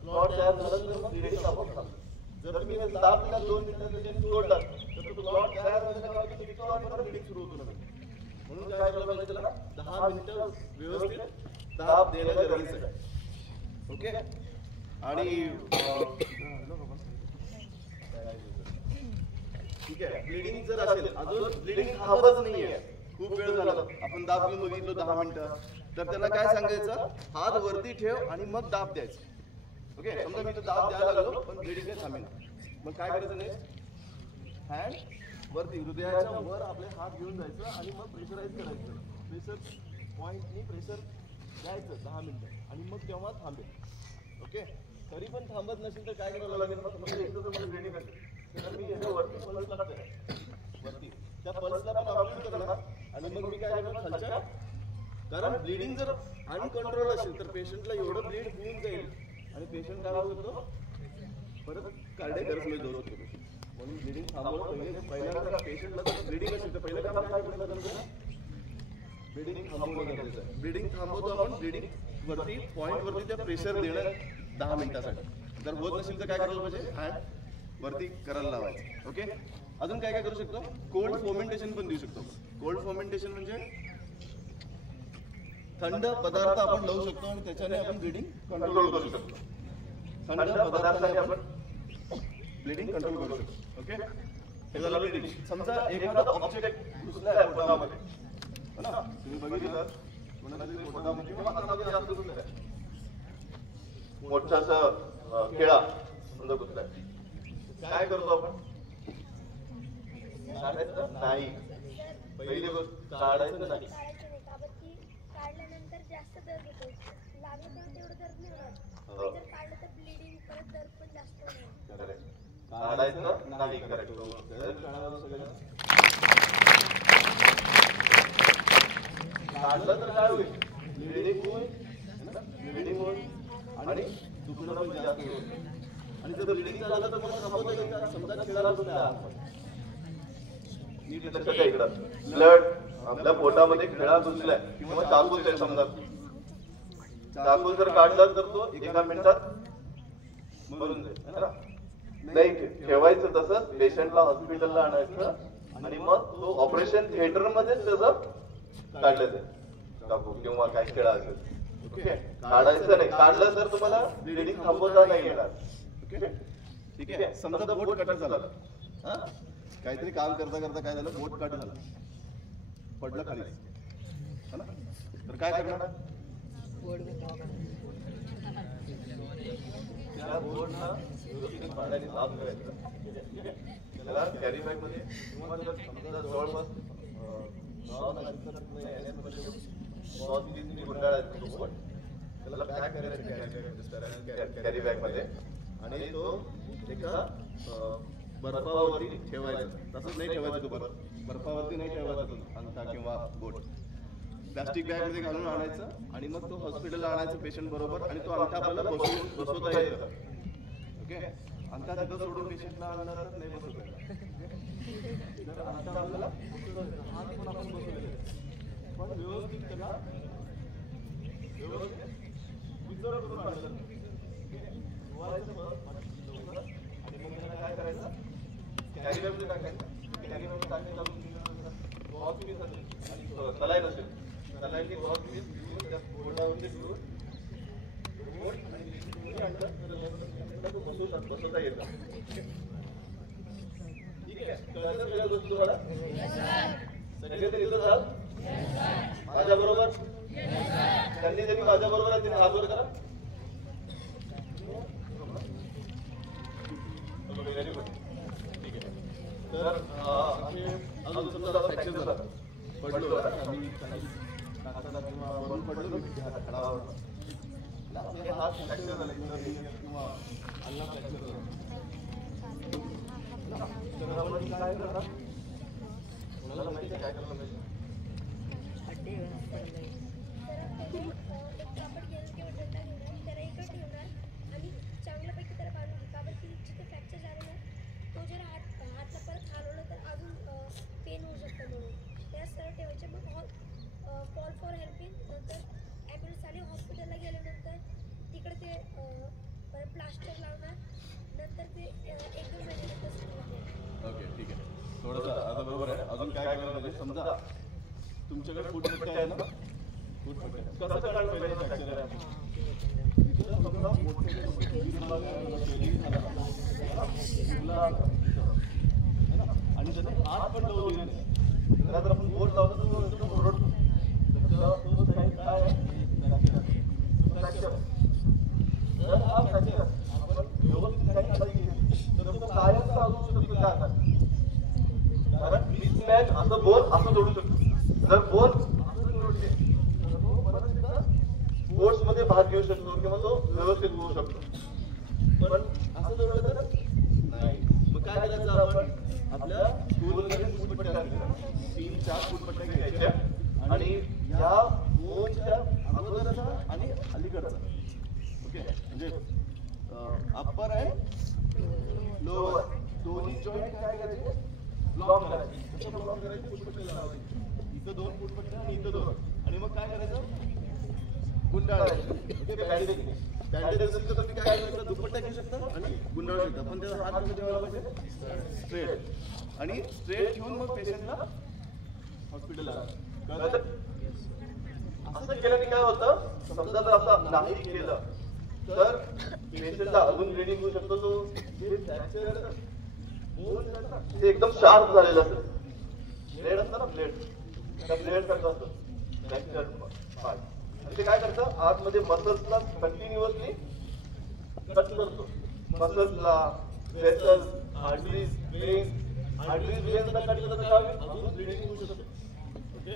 क्लॉट तयार झालं तर मग ब्लिडिंग आपोआप थांबतं. जर तुम्ही 10 मिनिटात 2 मिनिटात सोडलात तर तो क्लॉट तयार झाल्याच्या ब्लिडिंग सुरू होतो. म्हणून काय करायला पाहिजे, त्याला 10 मिनिटं व्यवस्थित दाब देणं गरजेचं आहे. ओके, आणि ठीक आहे, ब्लिडिंग जर असेल, अजून ब्लिडिंग थांबत नाहीये, खूप वेळ झाला, आपण दाब घेऊन बघितलं 10 मिनिटं, तर त्याला काय सांगायचं, हात वरती ठेव आणि मग दाब द्यायचं. ओके, समजा मी तो दाब द्यायला लागलो पण ब्लिडिंग नाही थांबेना, मग काय करायचं नाही, हँड वरती हृदयाच्या वर आपले हात घेऊन जायचं आणि मग प्रेशराईज करायचं. प्रेशर पॉईंटनी प्रेशर द्यायचं 10 मिनिटं आणि मग तेव्हा थांबेल. ओके, तरी पण थांबत नसेल तर काय करायला लागेल, मला ब्लिडिंग असेल तर मी याच्या वरती पल्स लागते, वरती त्या पल्सला पण ऑब्झर्व करणार आणि मग मी काय करणार खालच्या, कारण ब्लिडिंग जर अनकंट्रोल असेल तर पेशंटला एवढं ब्लीड होऊन जाईल आणि पेशंट काय होऊ शकतो, परत कार्डियक अरेस्टमध्ये जोर होतो. म्हणून ब्लिडिंग थांबवणं पहिल्यांदा पेशंटला जर ब्लिडिंग असेल तर पहिलं काम काय करायला गरजेचं, ब्लिडिंग थांबवणं गरजेचं आहे. ब्लिडिंग थांबवतो आपण ब्लिडिंग वरती पॉईंट वरती त्या प्रेशर देणं 10 मिनिटासाठी. जर होत नसेल तर काय करायला पाहिजे, हँड वरती करायला लावायचं. ओके, अजून काय काय करू शकतो, कोल्ड फोमेंटेशन पण देऊ शकतो. कोल्ड फोमेंटेशन म्हणजे थंड पदार्थ आपण लावू शकतो आणि त्याच्याने आपण ब्लिडिंग कंट्रोल करू शकतो. थंड पदार्थाने आपण ब्लिडिंग कंट्रोल करू शकतो. ओके, हे झालं ब्लिडिंग. समजा एखादा ऑब्जेक्ट घुसलाय पोटामध्ये, है ना, तुम्ही बघितलं कोणाच्या पोटामध्ये किंवा हातामध्ये जास्त घुसलाय, मोठासा केळा समजा घुसलाय, काय करतो आपण, काढायचं नाही. पहिली गोष्ट काढायचं नाही. काढल्यानंतर जास्त दर्द होतो, लागलं पण तेवढं दर्द नाही होणार, जर काढलं तर ब्लिडिंग परत दर्द पण जास्त होणार. काढायचं नाही. करेक्ट. काढलं तर काय होईल, ब्लिडिंग होईल आणि दुखणं पण जास्त होईल. आणि जर ब्लिडिंग झालं तर मग थांबवता येईल का, समजा खेळाला सुद्धा नीट लक्षात घ्या इकडं, ब्लड आपल्या पोटामध्ये खेळा घुसलाय किंवा चाकूच आहे, समजा चाकू जर काढला तर तो 1 मिनिटात मरून जाईल. नाही ठेवायचं तसंच, पेशंटला हॉस्पिटलला आणायचं आणि मग तो ऑपरेशन थिएटर मध्येच त्याचं काढलं जाईल चाकू किंवा काय खेळा असेल. ओके, काढायचं नाही. काढलं तर तुम्हाला ब्लिडिंग थांबवता नाही येणार. ओके, ठीक आहे. समजा बोट कट झालं, काहीतरी काम करता करता काय झालं, बोट कट झालं, पडलं खाली, है ना, तर काय करणार? त्या बोर्डला व्यवस्थित पाण्याने साफ करायचं. त्याला कॅरी बॅग मध्ये किंवा जर समजा जवळपास 9 गुंडाळायचा तो बोर्ड त्याला पॅक करायचं कॅरी बॅग मध्ये आणि तो एका बर्फावरती ठेवायचा. तसंच नाही ठेवायचं तो बर्फावरती नाही ठेवायचा तो अंगठा किंवा बोट. प्लास्टिक बॅग मध्ये घालून आणायचं आणि मग तो हॉस्पिटलला आणायचं पेशंट बरोबर आणि तो अंगठा आपल्याला बसवता येतं. ओके, अंगठा तिथं सोडून पेशंटला आणला तर नाही बसवता येत. तर अंगठा आपल्याला हात पण आपण बसवलेले पण व्यवस्थित त्याला व्यवस्थित विचार करून आणलं. आणि मग त्याला काय करायचं? कॅरी बॅग मध्ये टाकायचं. कॅरी बॅग मध्ये टाकायचं बॉक्स पीस असेल आणि सलाईन असेल. सलाईनची बॉक्स पीस घेऊन त्या बोटावरती घेऊन बसवता येतं. ठीक आहे, कळलं सगळ्या गोष्टी तुम्हाला? सगळे तरी इथं जाल माझ्या बरोबर. त्यांनी जरी माझ्या बरोबर आहे त्यांनी हात वर करा. Very good. ठीक आहे, तर आम्ही अजून समजा फ्रॅक्चर झाला पडलो आम्ही किंवा वरून पडलो खडावर हात फ्रॅक्चर झाला किंवा अन्ना फ्रॅक्चर झाला तर आपण काय करणार? कोणाला माहिती आहे काय करायला पाहिजे? आणि चांगल्यापैकी त्याला बांधून घे. का बरं की जिथे फ्रॅक्चर झालं ना तो जर हातला परत हलवलं तर अजून पेन होऊ शकतं म्हणून त्या सरळ ठेवायचे. मग कॉल फॉर हेल्पिंग नंतर ॲम्ब्युलन्स आली. हॉस्पिटलला गेल्यानंतर तिकडे ते परत प्लास्टर लावणार. नंतर ते 1-2 महिन्यानंतर सुरू होणार. ओके, ठीक आहे. थोडंसं आता बरोबर आहे. अजून काय करायला पाहिजे? समजा तुमच्याकडे फूटपट्ट्या आहे ना, फूटपट्ट्या कसं करायला पाहिजे? फ्रॅक्चर आहे आणि त्याने हात पण लावले त्याला जर आपण बोट लावतो तर ओरडतो. काय फ्रॅक्चर जर हा फ्रॅक्चर आपण व्यवस्थित काही काळजी घेतली तर तो कायमचा असू शकतो. काय कारण मिसमॅच असं बोल असं जोडू शकतो. जर बोल असं जोडले तर तो परत स्पोर्ट्स मध्ये भाग घेऊ शकतो किंवा तो व्यवस्थित होऊ शकतो. पण असं जोडलं तर नाही. मग काय करायचं? आपण आपल्या स्कूलमध्ये फूटपट्ट्या 3-4 फूटपट्ट्या घ्यायच्या आणि या बोनच्या अगोदरचा आणि अलीकडचा. ओके, म्हणजे अप्पर आहे लोअर दोन्ही जॉईंट काय करायचे? ब्लॉक करायचे. कसं ब्लॉक करायचे? फूटपट्ट्या लावायचे. इथं 2 फूटपट्ट्या आणि इथं 2 आणि मग काय करायचं? गुंडाळायचं. ओके, बँडेज असेल तर तुम्ही काय करू शकता? दुपट्टा घेऊ शकता आणि गुंडाळू शकता. पण त्याचा हात कसं ठेवायला पाहिजे? स्ट्रेट. आणि स्ट्रेट घेऊन मग पेशंटला हॉस्पिटलला कळलं? असं केल्याने काय होतं? समजा जर असं नाही केलं तर पेशंटला अजून ब्लिडिंग होऊ शकतो. तो जे फ्रॅक्चर ते एकदम शार्प झालेलं असतं. ब्लेड असतं ना, ब्लेड त्या ब्लेड सारखं असतं फ्रॅक्चर पार्ट. आणि ते काय करतं? आतमध्ये मसल्सला कंटिन्युअसली कट करतो. मसल्सला, वेसल्स, आर्टरीज, वेन्स, आर्टरीज वेन्सला कट करत अजून ब्लिडिंग होऊ शकते. ओके,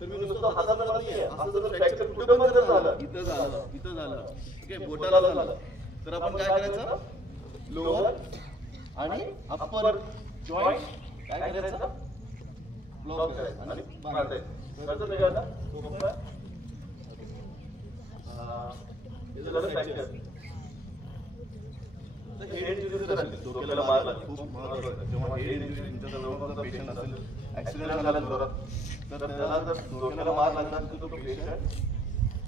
तर मी नुसतं हाताला नाहीये. असं जर फ्रॅक्चर कुठे पण जर झालं, इथं झालं, इथं झालं, ओके, बोटाला झालं तर आपण काय करायचं? लोअर आणि अप्पर जॉईंट काय करायचं? ब्लॉक करायचं आणि बांधायचं. कळतं नाही का आता? हेड इंजुरी जर असेल, डोक्याला मार लागली, खूप महत्त्वाचं. जेव्हा हेड इंजुरी तुमच्या पेशंट असेल, ऍक्सिडेंट झाला जोरात, तर त्याला जर डोक्याला मार लागला तर तो पेशंट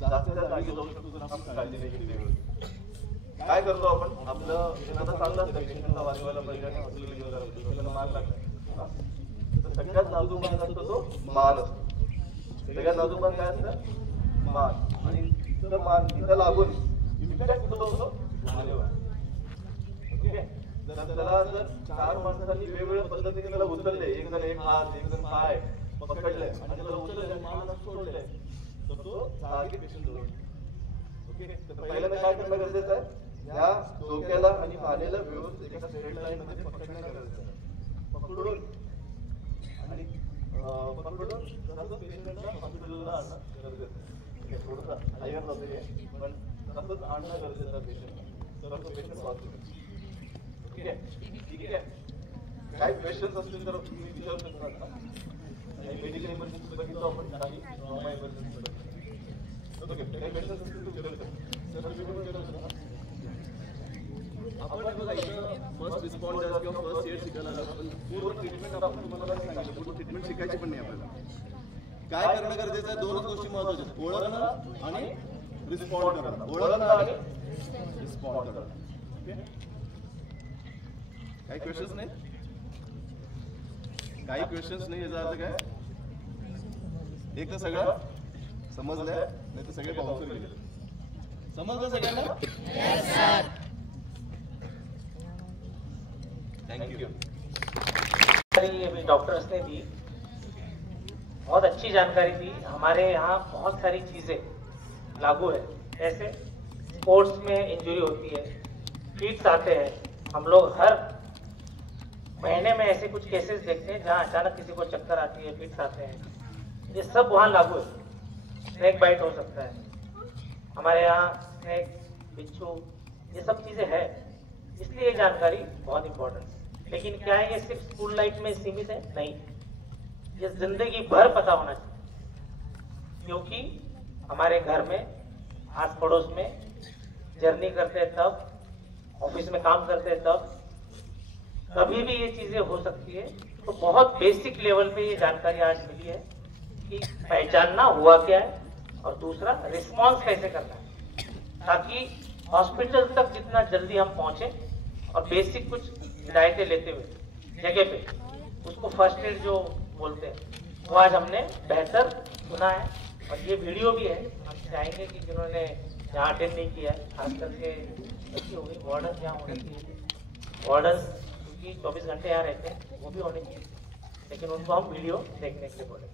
जास्त जागी जाऊ शकतो. जर आपण काळजी नाही केली. काय करतो आपण? आपलं एखादा चांगलं असतं पेशंटला वाचवायला पाहिजे आणि हॉस्पिटल घेऊन जायला डोक्याला मार लागला तर सगळ्यात नाजूक भाग असतो तो मान असतो. सगळ्यात नाजूक भाग काय असतं? मान. आणि तिथं लागून इम्पॅक्ट कुठं होतो? मानेवर. ओके, जर त्याला जर 4 माणसांनी वेगवेगळ्या पद्धतीने त्याला उचलले, एक जण एक हात, एक जण पाय पकडले आणि त्याला उचलले, मान सोडले तर तो जागी पेशंट जवळ. ओके, तर पहिल्यांदा काय करणं गरजेचं आहे, या डोक्याला आणि मानेला व्यवस्थित एका स्ट्रेट लाईन मध्ये पकडणं गरजेचं आहे. पकडून आणि पकडून तसंच पेशंटला हॉस्पिटलला आणणं गरजेचं आहे. थोडंसं हायर जाते पण तसंच आणणं गरजेचं आहे पेशंटला, तर तो पेशंट वाचू शकतो. ठीक आहे, ठीक आहे. काही क्वेश्चन्स असतील तर तुम्ही विचारू शकता. काही मेडिकल इमर्जन्सी बघितलं आपण, काही ट्रॉमा इमर्जन्सी बघितलं. ओके, काही क्वेश्चन्स असतील तर विचारू शकता. आपण बघा इथं फर्स्ट रिस्पॉन्डर किंवा फर्स्ट एड शिकायला आपण पूर्ण ट्रीटमेंट आपण तुम्हाला सांगितलं, पूर्ण ट्रीटमेंट शिकायची पण नाही आपल्याला. काय करणं गरजेचं आहे, दोनच गोष्टी महत्वाच्या आहेत, ओळखणं आणि रिस्पॉन्ड करणं. ओळखणं आणि रिस्पॉन्ड करणं. काही क्वेश्चन्स नाही, काही क्वेश्चन्स नाही. याचा अर्थ काय, एक तर सगळं समजलंय, नाही तर सगळे बाउन्सर गेले. समजलं सगळ्यांना? Thank you. डॉक्टर्स ने दी, बहुत अच्छी जानकारी दी. हमारे यहाँ बहुत सारी चीजें लागू है. जैसे स्पोर्ट्स में इंजरी होती है, फिट्स आते हैं, हम लोग हर महीने में ऐसे कुछ केसेस देखते हैं जहाँ अचानक किसी को चक्कर आती है, फिट्स आते हैं. ये सब वहाँ लागू है. स्नेक बाइट हो सकता है हमारे यहाँ, स्नेक, बिच्छू, ये सब चीजें है. इसलिए ये जानकारी बहुत इंपॉर्टेंट है. लेकिन क्या है, ये सिर्फ स्कूल लाइफ में सीमित है? नहीं, ये जिंदगी भर पता होना चाहिए. क्योंकि हमारे घर में, आस पड़ोस में जर्नी करते हैं तब, ऑफिस में काम करते हैं तब, कभी भी ये चीजें हो सकती है. तो बहुत बेसिक लेवल पे ये जानकारी आज मिली है कि पहचानना हुआ क्या है और दूसरा रिस्पॉन्स कैसे करना है, ताकि हॉस्पिटल तक जितना जल्दी हम पहुंचे और बेसिक कुछ हिदायतें लेते हुए जगह पे, उसको फर्स्ट एड जो बोलते हैं, वो आज हमने बेहतर सुना है. और ये वीडियो भी है. हम चाहेंगे कि जिन्होंने यहाँ अटेंड नहीं किया है, खास करके बच्ची हो गई, वार्डन यहाँ होने चाहिए. वार्डन क्योंकि 24 घंटे यहाँ रहते हैं, वो भी होने चाहिए, लेकिन उनको हम वीडियो देखने के लिए बोले.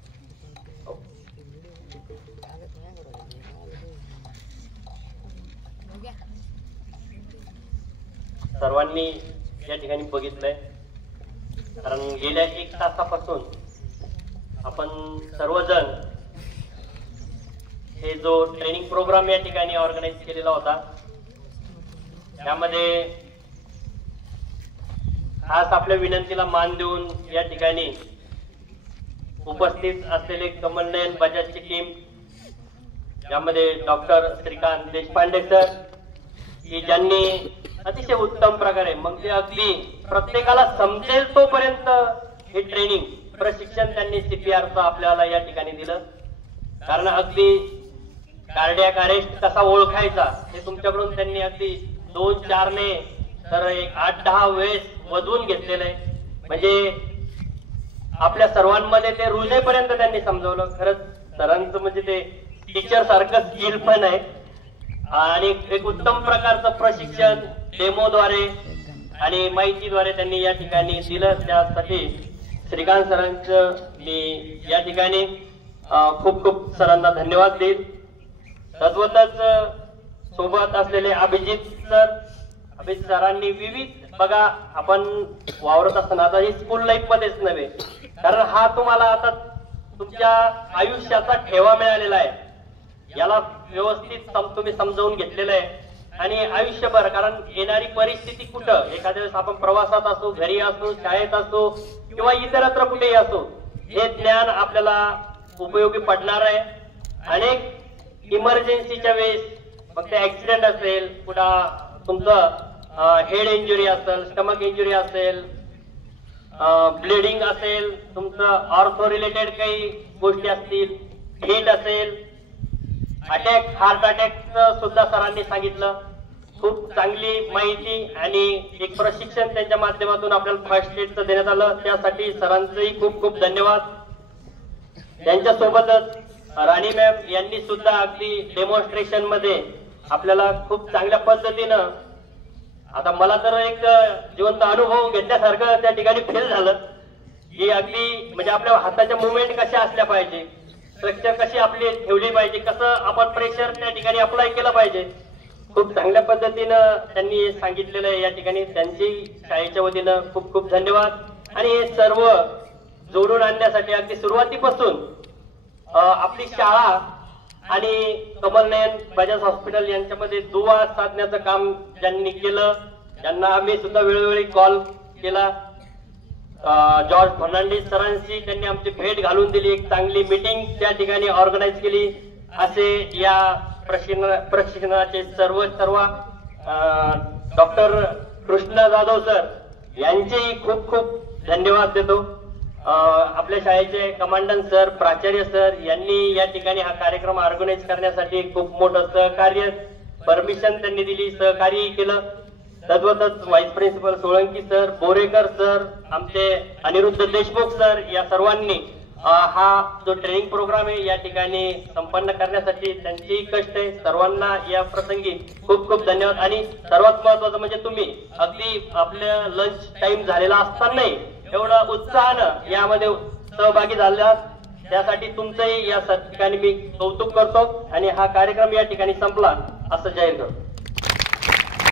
सर्वांनी या ठिकाणी बघितलंय, कारण गेल्या 1 तासापासून आपण सर्वजण हे जो ट्रेनिंग प्रोग्राम या ठिकाणी ऑर्गनाइज केलेला होता, त्यामध्ये खास आपल्या विनंतीला मान देऊन या ठिकाणी उपस्थित असलेले कमलनयन बजाजची टीम, यामध्ये डॉक्टर श्रीकांत देशपांडे सर, की ज्यांनी अतिशय उत्तम प्रकारे, मग ते अगदी प्रत्येकाला समजेल तोपर्यंत हे ट्रेनिंग प्रशिक्षण त्यांनी CPRचं आपल्याला या ठिकाणी दिलं. कारण अगदी कार्डियाक अरेस्ट कसा ओळखायचा हे तुमच्याकडून त्यांनी अगदी 2-4 ने तर 8-10 वेळेस वधून घेतलेलं आहे. म्हणजे आपल्या सर्वांमध्ये ते रुजेपर्यंत त्यांनी समजवलं. खरंच सरांचं म्हणजे ते टीचर सारखं स्किल पण आहे आणि एक उत्तम प्रकारचं प्रशिक्षण डेमोद्वारे आणि माहितीद्वारे त्यांनी या ठिकाणी दिलं. त्यासाठी श्रीकांत सरांचं मी या ठिकाणी खूप खूप सरांना धन्यवाद देईल. तद्वतच सोबत असलेले अभिजित सरांनी विविध, बघा आपण वावरत असताना, आता ही स्कूल लाईफ मध्येच नव्हे, कारण हा तुम्हाला आता तुमच्या आयुष्याचा ठेवा मिळालेला आहे. याला व्यवस्थित तुम्ही समजावून घेतलेलं आहे आणि आयुष्यभर, कारण येणारी परिस्थिती कुठं, एखाद्या वेळेस आपण प्रवासात असो, घरी असो, शाळेत असो किंवा इतरत्र कुठेही असो, हे ज्ञान आपल्याला उपयोगी पडणार आहे. अनेक इमर्जन्सीच्या वेळेस, मग ते ऍक्सिडेंट असेल, कुठं तुमचं हेड इंजुरी असेल, स्टमक इंजुरी असेल, ब्लिडिंग असेल, तुमचं ऑर्थो रिलेटेड काही गोष्टी असतील, हिट असेल, अटॅक, हार्ट अटॅकचं सुद्धा सरांनी सांगितलं. खूप चांगली माहिती आणि एक प्रशिक्षण त्यांच्या माध्यमातून आपल्याला फर्स्ट एडचं देण्यात आलं. त्यासाठी सरांचंही खूप खूप धन्यवाद. त्यांच्यासोबतच राणी मॅम यांनी सुद्धा अगदी डेमॉन्स्ट्रेशन मध्ये आपल्याला खूप चांगल्या पद्धतीनं, आता मला तर एक जिवंत अनुभव घेतल्यासारखं त्या ठिकाणी फील झालं की अगदी म्हणजे आपल्या हाताच्या मुवमेंट कशा असल्या पाहिजे, स्ट्रक्चर कशी आपली ठेवली पाहिजे, कसं आपण प्रेशर त्या ठिकाणी अप्लाय केलं पाहिजे, खूप चांगल्या पद्धतीनं त्यांनी सांगितलेलं आहे. या ठिकाणी त्यांची शाळेच्या वतीनं खूप खूप धन्यवाद. आणि हे सर्व जोडून आणण्यासाठी अगदी सुरुवातीपासून आपली शाळा आणि कमलनयन बजाज हॉस्पिटल यांच्यामध्ये दुवा साधण्याचं काम ज्यांनी केलं, त्यांना आम्ही सुद्धा वेळोवेळी कॉल केला. जॉर्ज फर्नांडिस सरांशी त्यांनी आमची भेट घालून दिली, एक चांगली मीटिंग त्या ठिकाणी ऑर्गनाईज केली. असे या प्रशिक्षणाचे सर्व डॉक्टर कृष्ण जाधव सर यांचेही खूप खूप धन्यवाद देतो. आपल्या शाळेचे कमांडंट सर, प्राचार्य सर यांनी या ठिकाणी हा कार्यक्रम ऑर्गनाईज करण्यासाठी खूप मोठं सहकार्य, परमिशन त्यांनी दिली, सहकार्य केलं. तद्वतच vice principal Solanki sir, Borekar sir, आमचे अनिरुद्ध देशमुख सर या सर्वांनी हा जो ट्रेनिंग प्रोग्राम आहे या ठिकाणी संपन्न करण्यासाठी त्यांचेही कष्ट आहे. सर्वांना या प्रसंगी खूप खूप धन्यवाद. आणि सर्वात महत्वाचं म्हणजे तुम्ही अगदी आपल्या लंच टाइम झालेला असतानाही एवढं उत्साहानं यामध्ये सहभागी झाल्यात, त्यासाठी तुमचंही या ठिकाणी मी कौतुक करतो आणि हा कार्यक्रम या ठिकाणी संपला असं जाहीर करतो.